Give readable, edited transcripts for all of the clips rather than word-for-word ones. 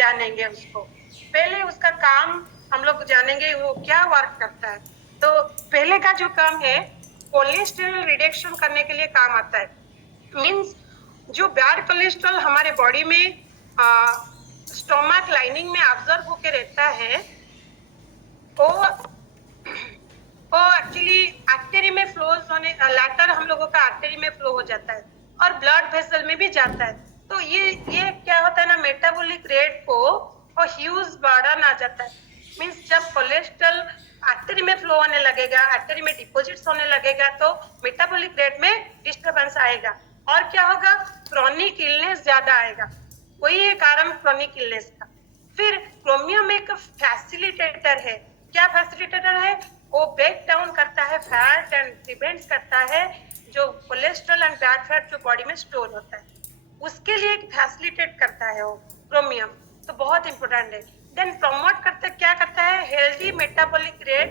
जानेंगे उसको। पहले उसका काम हम लोग जानेंगे वो क्या वर्क करता है। तो पहले का जो काम है कोलेस्ट्रॉल रिडक्शन करने के लिए काम आता है। मीन्स जो बैड कोलेस्ट्रॉल हमारे बॉडी में स्टोमक लाइनिंग में ऑब्जर्व होके रहता है वो एक्चुअली आर्टरी में फ्लोज होने लैटर हम लोगों का आर्टरी में फ्लो हो जाता है और ब्लड वेसल में भी जाता है। तो ये क्या होता है ना मेटाबॉलिक रेट को और ह्यूज बढ़ाना आ जाता है। मीन्स जब कोलेस्ट्रॉल आर्टरी में फ्लो होने लगेगा आर्टरी में डिपॉजिट्स होने लगेगा तो मेटाबॉलिक रेट में डिस्टर्बेंस आएगा और क्या होगा क्रोनिक इलनेस ज्यादा आएगा। वही है कारण क्रोनिक इलनेस का। फिर क्रोमियम एक फैसिलिटेटर है। क्या फैसिलिटेटर है? वो ब्रेक डाउन करता है फैट एंड प्रिवेंट्स करता है जो कोलेस्ट्रॉल एंड बैड फैट जो बॉडी में स्टोर होता है उसके लिए फैसिलिटेट करता है वो क्रोमियम। तो बहुत इंपॉर्टेंट है। देन प्रमोट करता क्या करता है हेल्दी मेटाबॉलिक रेट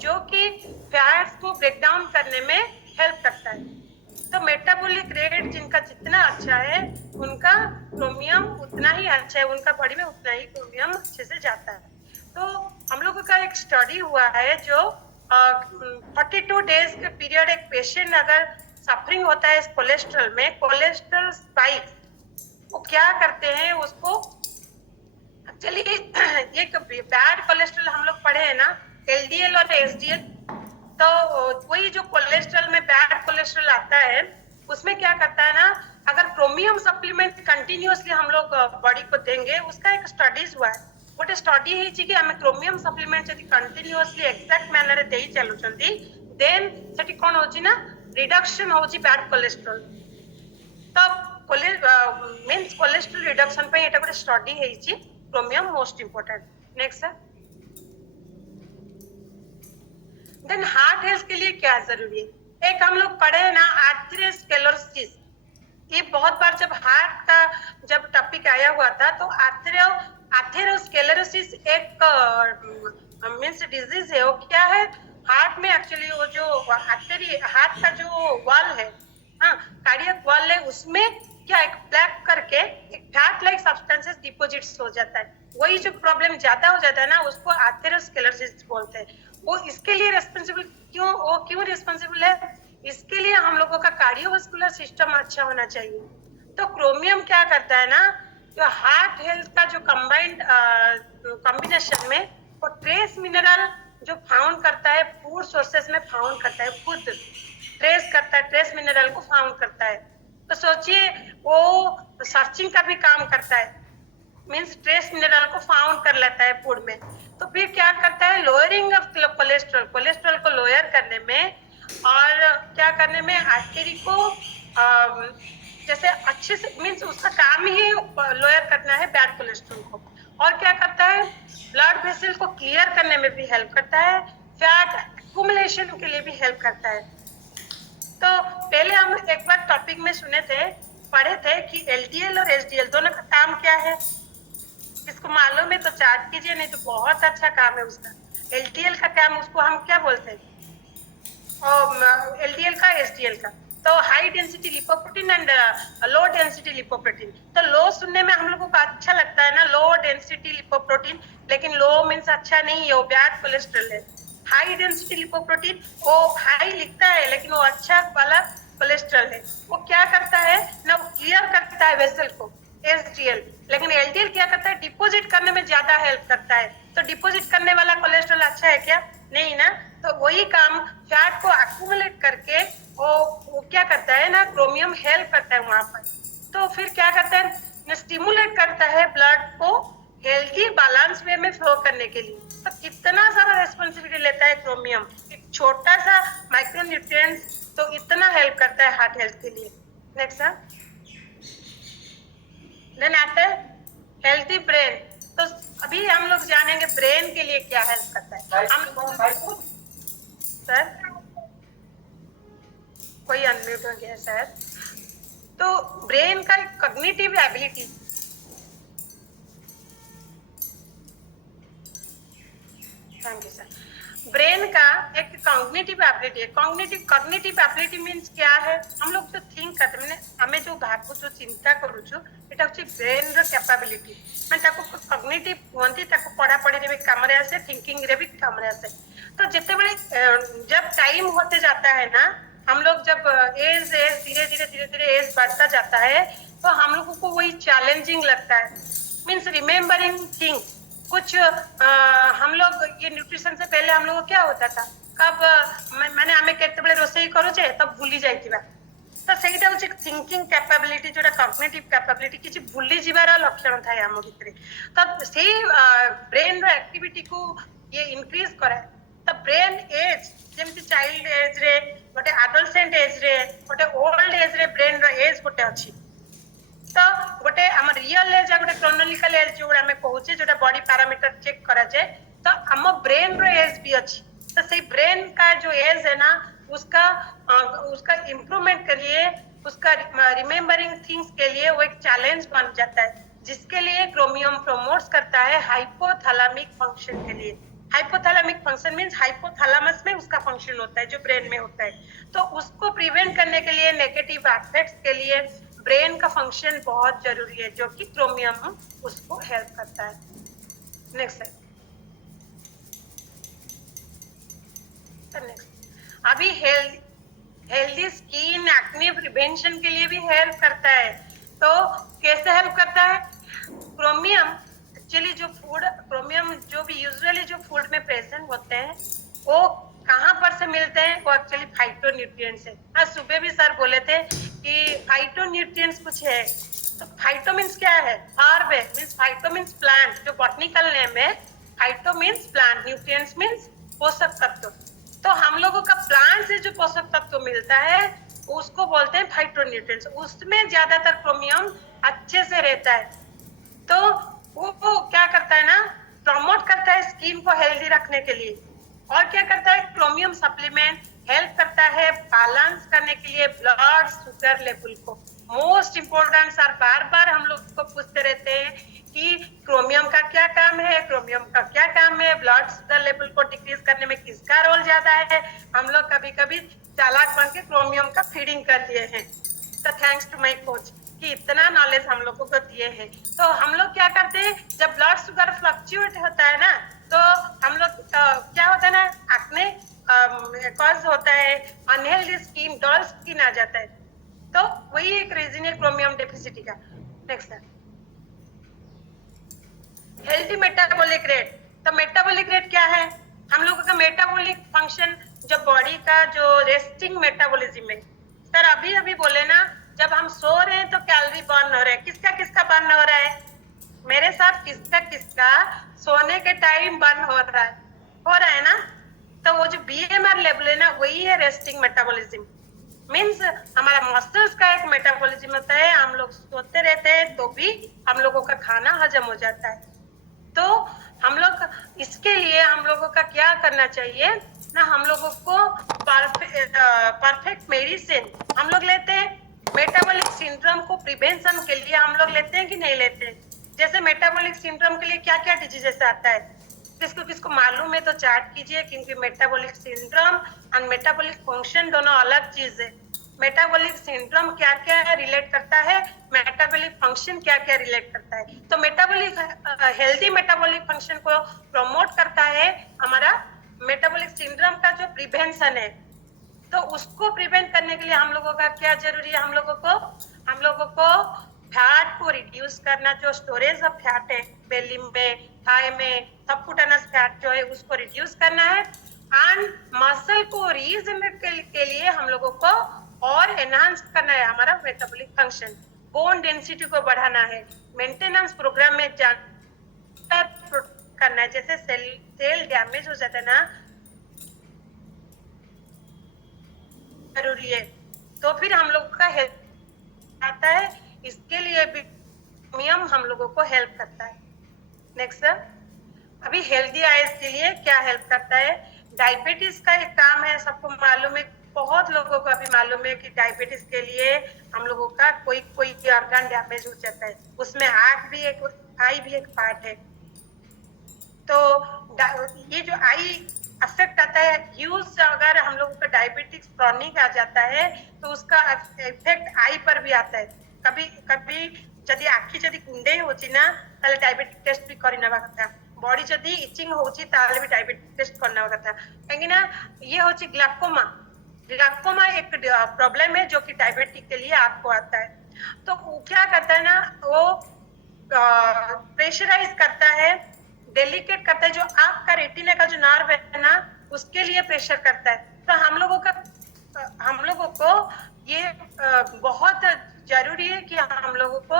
जो कि फैट्स को ब्रेक डाउन करने में हेल्प करता है। तो मेटाबॉलिक रेट जिनका जितना अच्छा है उनका क्रोमियम उतना ही अच्छा है उनका बॉडी में उतना ही क्रोमियम अच्छे से जाता है। तो हम लोगों का एक स्टडी हुआ है जो 42 डेज के पीरियड एक पेशेंट अगर सफरिंग होता है इस कोलेस्ट्रॉल में कोलेस्ट्रॉल स्पाइक वो क्या करते हैं उसको एक्चुअली एक बैड कोलेस्ट्रॉल हम लोग पढ़े हैं ना एलडीएल और एसडीएल। तो वही जो कोलेस्ट्रॉल में बैड कोलेस्ट्रॉल आता है उसमें क्या करता है ना अगर क्रोमियम सप्लीमेंट कंटिन्यूअसली हम लोग बॉडी को देंगे उसका एक स्टडीज हुआ है। गोटे स्टडी ହେଇଛି कि ଆମେ क्रोमियम सप्लीमेंट ଯଦି कंटिन्यूअसली एक्साक्ट मैनर रे देई चलुचंदी देन सेठी कोन होची ना रिडक्शन होची बैड कोलेस्ट्रॉल। तो मीन्स कोलेस्ट्रॉल रिडक्शन पे एटा गोटे स्टडी ହେଇଛି chromium most important. Next sir. Then heart health के लिए क्या जरूरी है? एक हम लोग पढ़े ना आर्थेरोस्क्लेरोसिस। ये बहुत बार जब हार्ट का जब टॉपिक आया हुआ था तो आर्थेरोस्क्लेरोसिस एक मीन्स डिजीज है। वो क्या है हार्ट में एक्चुअली वो जो आर्टरी हार्ट का जो वॉल है हाँ कार्डियक वॉल है उसमें क्या एक ब्लैक करके एक फैट लाइक सब्सटेंसेस डिपॉजिट्स हो जाता है। वही जो प्रॉब्लम ज्यादा हो जाता है ना उसको आर्थेरोस्क्लेरोसिस बोलते हैं। वो इसके लिए रेस्पॉन्सिबल क्यों रिस्पॉन्सिबल है? इसके लिए हम लोगों का कार्डियोवास्कुलर सिस्टम अच्छा होना चाहिए। तो क्रोमियम क्या करता है ना जो हार्ट हेल्थ का जो कंबाइंड कॉम्बिनेशन में वो ट्रेस मिनरल जो फाउंड करता है फूड सोर्सेस में फाउंड करता है खुद ट्रेस करता है ट्रेस मिनरल को फाउंड करता है। तो सोचिए वो सर्चिंग का भी काम करता है मीन्स ट्रेस मिनरल को फाउंड कर लेता है फूड में। तो फिर क्या करता है लोअरिंग ऑफ कोलेस्ट्रॉल को लोअर करने में और क्या करने में आर्टरी को जैसे अच्छे से मीन्स उसका काम ही लोअर करना है बैड कोलेस्ट्रॉल को। और क्या करता है ब्लड वेसल को क्लियर करने में भी हेल्प करता है फैट एक्युमुलेशन के लिए भी हेल्प करता है। तो पहले हम एक बार टॉपिक में पढ़े थे कि एलडीएल और एसडीएल दोनों का काम क्या है? इसको मालूम है तो चार्ट कीजिए नहीं तो बहुत अच्छा काम है उसका। एलडीएल का काम उसको हम क्या बोलते हैं और एलडीएल का एसडीएल का तो high density lipoprotein and low density lipoprotein. तो लो सुनने में हम लोगों को अच्छा लगता है ना लो डेंसिटी लिपोप्रोटीन लेकिन लो मीन्स अच्छा नहीं है वो बैड कोलेस्ट्रॉल है। हाई डेंसिटी लिपोप्रोटीन वो हाई लिखता है लेकिन वो अच्छा वाला कोलेस्ट्रॉल है। वो क्या करता है ना वो क्लियर करता है वेसल को एसडीएल। लेकिन एलडीएल क्या करता है डिपॉजिट करने में ज्यादा हेल्प करता है। तो डिपॉजिट करने वाला कोलेस्ट्रॉल अच्छा है क्या? नहीं ना। तो वही काम फैट को एक्युमुलेट करके वो क्या करता है ना क्रोमियम हेल्प करता है वहां पर। तो फिर क्या करता है स्टिमुलेट करता है ब्लड को हेल्थी बैलेंस वे में फ्लो करने के लिए। तो कितना सारा रेस्पॉन्सिबिलिटी लेता है क्रोमियम एक छोटा सा माइक्रो न्यूट्रिएंट्स तो इतना हेल्प करता है हार्ट हेल्थ के लिए। Next sir. देन आता है हेल्थी ब्रेन। तो अभी हम लोग जानेंगे ब्रेन के लिए क्या हेल्प करता है। हम लोग सर कोई अनम्यूट हो गया सर। तो ब्रेन का cognitive ability thank you sir. Brain का एक कॉग्निटिव एबिलिटी है। कॉग्निटिव एबिलिटी मीन्स क्या है? हम लोग जो थिंक करते माने हमें जो भाबु जो चिंता करूछु एटा होची ब्रेन रो कैपेबिलिटी। माने ताको कॉग्निटिव होंती ताको पढ़ा पढ़ी रे भी काम रे आसे, थिंकिंग रे भी काम रे आसे। तो जिते बड़े जब टाइम होते जाता है ना, हम लोग जब एज धीरे-धीरे एज बढ़ता जाता है, तो हम लोगों को वही चैलेंजिंग लगता है। मीन्स रिमेम्बरिंग थिंग्स कुछ हम लोग ये न्यूट्रिशन से पहले हम लोग को क्या होता था, कब मैंने हमें केते बड़े रोसई करू छे तब भूली जाइतिबा। तो सेटा होची थिंकिंग कैपेबिलिटी जोटा कॉग्निटिव कैपेबिलिटी किछि भूली जिबार लक्षण थाए हम भितरे। तो सेही ब्रेन रो एक्टिविटी को ये इंक्रीज करे। तो ब्रेन एज जेमति चाइल्ड एज रे गोटे एडोलसेंट एज रे गोटे ओल्ड एज रे ब्रेन रो एज गोटे अछि। तो गोटे हम रियल एज गोटे क्रोनोलॉजिकल एज जो हमें कहूचे जोटा बॉडी पैरामीटर चेक करा जाए, तो हम ब्रेन रो एज भी अछि। तो सही ब्रेन का जो एज है ना, उसका इम्प्रूवमेंट के लिए, उसका रिमेम्बरिंग थिंग्स के लिए वो एक चैलेंज बन जाता है, जिसके लिए क्रोमियम प्रोमोट्स करता है हाइपोथैलेमिक फंक्शन के लिए। हाइपोथैलेमिक फंक्शन मींस हाइपोथैलेमस में उसका फंक्शन होता है जो ब्रेन में होता है। तो उसको प्रिवेंट करने के लिए, नेगेटिव एस्पेक्ट्स के लिए ब्रेन का फंक्शन बहुत जरूरी है, जो कि क्रोमियम उसको हेल्प करता है। नेक्स्ट अभी हेल्दी स्किन एक्ने प्रिवेंशन के लिए भी हेल्प करता है। तो कैसे हेल्प करता है? क्रोमियम एक्चुअली जो फूड, क्रोमियम जो भी यूजुअली जो फूड में प्रेजेंट होते हैं वो कहाँ पर से मिलते हैं? वो एक्चुअली फाइटोन्यूट्रिएंट्स है। आज सुबह भी सर बोले थे कि फाइटोन्यूट्रिएंट्स कुछ है। तो फाइटो मीन्स क्या है? हर्ब है, मीन्स फाइटो मीन्स प्लांट, जो बॉटनिकल नेम है। Phyto means plant, nutrients means पोषक तत्व। तो हम लोगों का प्लांट से जो पोषक तत्व मिलता है उसको बोलते हैं फाइटोन्यूट्रिएंट्स। उसमें ज्यादातर क्रोमियम अच्छे से रहता है। तो वो क्या करता है ना, प्रमोट करता है स्किन को हेल्दी रखने के लिए। और क्या करता है? क्रोमियम सप्लीमेंट हेल्प करता है बैलेंस करने के लिए ब्लड शुगर लेवल को। मोस्ट इम्पोर्टेंट सर बार बार हम लोग को पूछते रहते हैं कि क्रोमियम का क्या काम है, क्रोमियम का क्या काम है, ब्लड शुगर लेवल को डिक्रीज करने में किसका रोल ज्यादा है। हम लोग कभी कभी चालाक बन के क्रोमियम का फीडिंग कर दिए हैं। तो थैंक्स टू माय कोच कि इतना नॉलेज हम लोगों को दिए हैं। तो हम लोग क्या करते हैं, जब ब्लड शुगर फ्लक्चुएट होता है ना, तो हम लोग क्या होता है ना, एक्ने कॉज होता है, अनहेल्दी स्किन, डल स्किन आ जाता है। तो वही एक रीजन है क्रोमियम डेफिसिटी का। Next sir, healthy metabolic rate. तो मेटाबॉलिक रेट क्या है? हम लोगों का मेटाबॉलिक फंक्शन जो बॉडी का जो रेस्टिंग मेटाबॉलिज्म है। सर अभी अभी बोले ना, जब हम सो रहे हैं तो कैलोरी बर्न हो रहा है। किसका किसका बर्न हो रहा है? मेरे साथ किसका किसका सोने के टाइम बर्न हो रहा है ना। तो वो जो बीएमआर लेवल है ना, वही है रेस्टिंग मेटाबॉलिज्म। मीन्स हमारा मसल्स का एक मेटाबॉलिज्म होता है। हम लोग सोते रहते हैं तो भी हम लोगों का खाना हजम हो जाता है। तो हम लोग इसके लिए हम लोगों का क्या करना चाहिए ना, हम लोगों को परफेक्ट मेडिसिन हम लोग लेते हैं। मेटाबॉलिक सिंड्रोम को प्रिवेंशन के लिए हम लोग लेते हैं कि नहीं लेते हैं? जैसे मेटाबॉलिक सिंड्रोम के लिए क्या क्या डिजीजेस आता है, किसको किसको मालूम है तो चैट कीजिए, क्योंकि मेटाबॉलिक सिंड्रोम और मेटाबॉलिक फंक्शन दोनों अलग चीज है। मेटाबॉलिक सिंड्रोम क्या क्या रिलेट करता है, मेटाबॉलिक फंक्शन क्या क्या रिलेट करता है। तो मेटाबॉलिक हेल्दी मेटाबॉलिक फंक्शन को प्रमोट करता है हमारा मेटाबॉलिक सिंड्रोम का जो प्रिवेंशन है। तो उसको प्रिवेंट करने के लिए हम लोगों का क्या जरूरी है? हम लोगों को फैट को रिड्यूस करना, जो स्टोरेज ऑफ फैट है बेली में, थाई में, सबक्यूटेनस फैट जो है उसको रिड्यूस करना है। एंड मसल को रीजनरेट के लिए हम लोगों को और एनहांस करना है हमारा मेटाबॉलिक फंक्शन। बोन डेंसिटी को बढ़ाना है, मेंटेनेंस प्रोग्राम में करना है। जैसे सेल डैमेज हो जाता है ना, जरूरी है। तो फिर हम लोग का हेल्प आता है, इसके लिए भी क्रोमियम हम लोगों को हेल्प करता है। नेक्स्ट सर, अभी हेल्दी आइज के लिए क्या हेल्प करता है? डायबिटीज का एक काम है, सबको मालूम है, बहुत लोगों को अभी मालूम है कि डायबिटीज के लिए हम लोगों का कोई कोई ऑर्गन डैमेज हो जाता है, उसमें आई भी एक पार्ट है। तो ये जो आई अफेक्ट आता है, ह्यूज अगर हम लोगों का डायबिटिक्स क्रॉनिक आ जाता है तो उसका इफेक्ट आई पर भी आता है। कभी कभी जदि आखि जदि कुंडे होची ना ताले डायबिटिक टेस्ट भी करि नवा कथा। बॉडी जदि इचिंग होची ताले भी डायबिटिक टेस्ट करना कथा। काहे ना ये होची ग्लाइकोमा। ग्लाइकोमा एक प्रॉब्लम है जो कि डायबिटिक के लिए आपको आता है। तो वो क्या करता है ना, वो प्रेशराइज करता है, डेलिकेट करता है, जो आपका रेटिना का जो नर्व है ना उसके लिए प्रेशर करता है। तो हम लोगों को ये बहुत जरूरी है कि हम लोगों को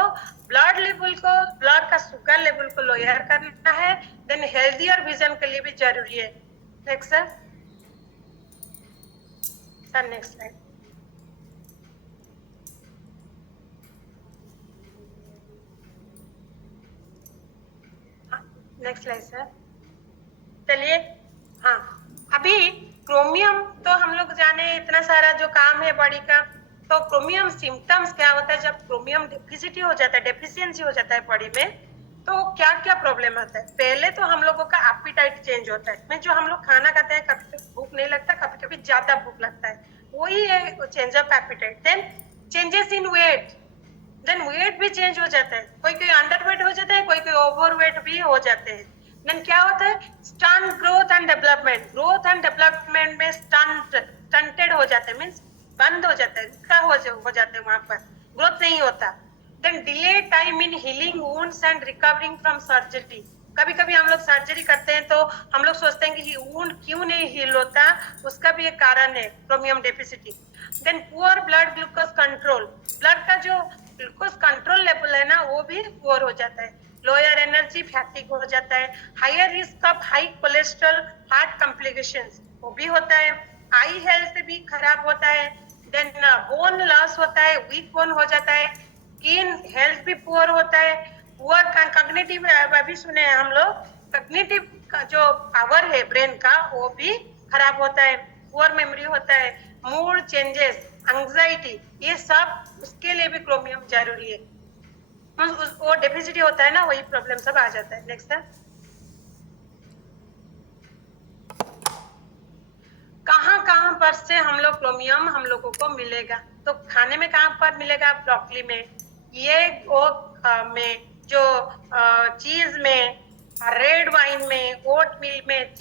ब्लड का शुगर लेवल को लोअर करना है। देन हेल्दियर विजन के लिए भी जरूरी है। Next sir, next slide. Next slide sir. चलिए, हाँ, अभी क्रोमियम तो हम लोग जाने इतना सारा जो काम है बॉडी का। तो क्रोमियम सिम्टम्स क्या होता है जब क्रोमियम डेफिसिटी हो जाता है, डेफिशिएंसी हो जाता है बॉडी में, तो क्या क्या प्रॉब्लम आता है। पहले तो हम लोगों का एपेटाइट चेंज होता है। मैं जो हम लोग खाना खाते हैं कभी कभी भूख नहीं लगता, कभी कभी ज्यादा भूख लगता है, वही है change of appetite. Then changes in weight, then weight भी चेंज हो जाता है। कोई कोई अंडर वेट हो जाता है, कोई कोई ओवर वेट भी हो जाते हैं। देन क्या होता है, stunt growth and development. Growth and development में स्टंटेड हो जाते हैं, मीन्स बंद हो जाता है, रुका हो जाते हैं, वहां पर ग्रोथ नहीं होता। Then delay time in healing wounds and recovering from surgery. कभी कभी हम लोग सर्जरी करते हैं तो हम लोग सोचते हैं कि वुंड क्यों नहीं हील होता, उसका भी एक कारण है chromium deficiency. Then poor blood glucose control, blood का जो ग्लूकोज कंट्रोल लेवल है ना वो भी पुअर हो जाता है। लोअर एनर्जी, फैटिग हो जाता है। Higher risk of high cholesterol, heart complications वो भी होता है। आई हेल्थ भी खराब होता है। देन बोन लॉस होता है, वीक बोन हो जाता है। स्किन हेल्थ भी पुअर होता है। पुअर कॉग्निटिव, अभी सुने हैं हम लोग, कॉग्निटिव का जो पावर है ब्रेन का वो भी खराब होता है। पुअर मेमोरी होता है, मूड चेंजेस, एंजाइटी, ये सब उसके लिए भी क्रोमियम जरूरी है। वो डेफिसिटी होता है ना, वही प्रॉब्लम सब आ जाता है। Next sir. कहाँ पर से हम लोग क्रोमियम हम लोगों को मिलेगा, तो खाने में कहाँ पर मिलेगा, ब्रोकली में, ये में, जो चीज में, रेड वाइन में, ओट मिल में,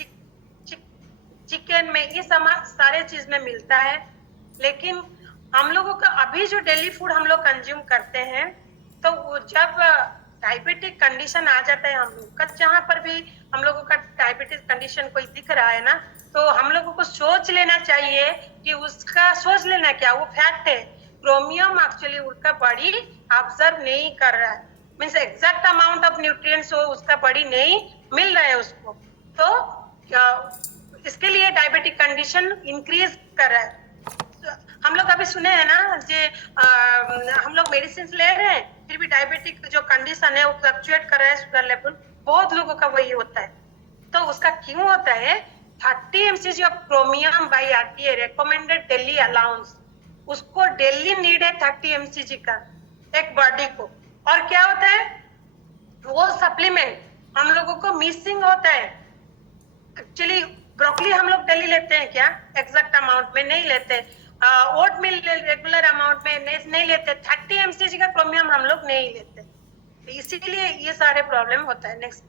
चिकन में, ये सारे चीज में मिलता है। लेकिन हम लोगों का अभी जो डेली फूड हम लोग कंज्यूम करते हैं, तो वो जब डायबिटिक कंडीशन आ जाता है हम लोग का, जहां पर भी हम लोगों का डायबिटिक कंडीशन कोई दिख रहा है ना, तो हम लोगों को सोच लेना चाहिए कि उसका, सोच लेना क्या, वो फैक्ट है, क्रोमियम एक्चुअली उसका बॉडी ऑब्जर्व नहीं कर रहा है, means exact amount of nutrients वो उसका बॉडी नहीं मिल रहा है उसको। तो इसके लिए डायबिटिक कंडीशन इंक्रीज कर रहा है। हम लोग अभी सुने हैं ना जे हम लोग मेडिसिन ले रहे हैं फिर भी डायबिटिक जो कंडीशन है वो फ्लक्चुएट कर रहा है, शुगर लेवल, बहुत लोगों का वही होता है। तो उसका क्यों होता है, 30 mcg of chromium by RTA recommended daily allowance, उसको डेली नीड है 30 mcg का एक बॉडी को। और क्या होता है, वो सप्लीमेंट हम लोगों को मिसिंग होता है। एक्चुअली ब्रोकली हम लोग डेली लेते हैं क्या, एग्जैक्ट अमाउंट में नहीं लेते, ओट मिल रेगुलर अमाउंट में नहीं लेते, 30 mcg का क्रोमियम हम लोग नहीं लेते, इसीलिए ये सारे प्रॉब्लम होता है। नेक्स्ट